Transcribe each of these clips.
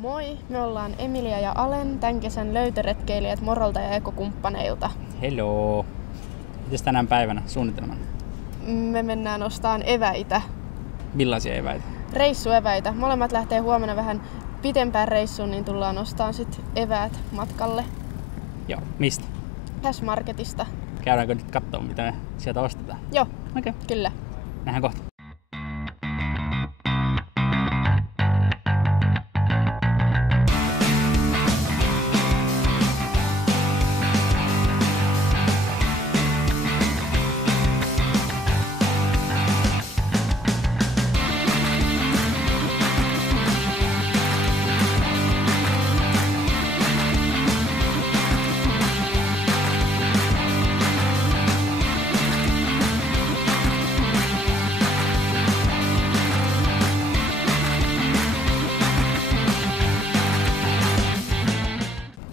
Moi, me ollaan Emilia ja Alen, tämän kesän löytöretkeilijät Morolta ja ekokumppaneilta. Hello! Mites tänään päivänä suunnitelmana? Me mennään ostamaan eväitä. Millaisia eväitä? Reissueväitä. Molemmat lähtee huomenna vähän pitempään reissuun, niin tullaan ostamaan sit eväät matkalle. Joo, mistä? S-Marketista. Käydäänkö nyt kattoo, mitä me sieltä ostetaan? Joo, Okei. kyllä. Nähdään kohta.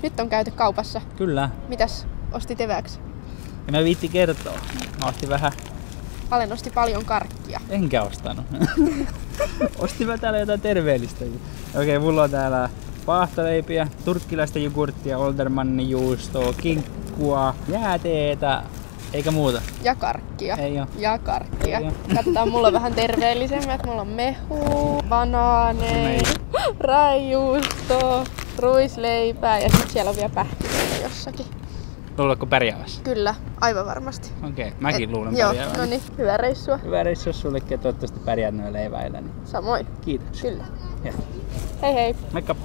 Nyt on käyty kaupassa. Kyllä. Mitäs ostit evääksi? Ja mä viitti kertoa. Mä ostin vähän. Alen osti paljon karkkia. Enkä ostanut. Ostin mä täällä jotain terveellistä. Okei, mulla on täällä paahtoleipiä, turkkilaista jogurttia, Oldermannin juustoa, kinkkua, jääteetä, eikä muuta. Ja karkkia. Ei oo. Ja karkkia. Ei oo. Katsotaan, mulla on vähän terveellisemmät. Mulla on mehua, banaaneja, raijuustoa, ruisleipää ja sit siellä on vielä pähkinöitä jossakin. Luuletko pärjäävässä? Kyllä, aivan varmasti. Okei, mäkin luulen Joo, pärjäävässä. no niin, hyvää reissua. Hyvä reissu sullekin ja toivottavasti pärjäät noilla eväillä. Niin Samoin. kiitoksia. Kyllä. Ja. Hei hei. Moikka!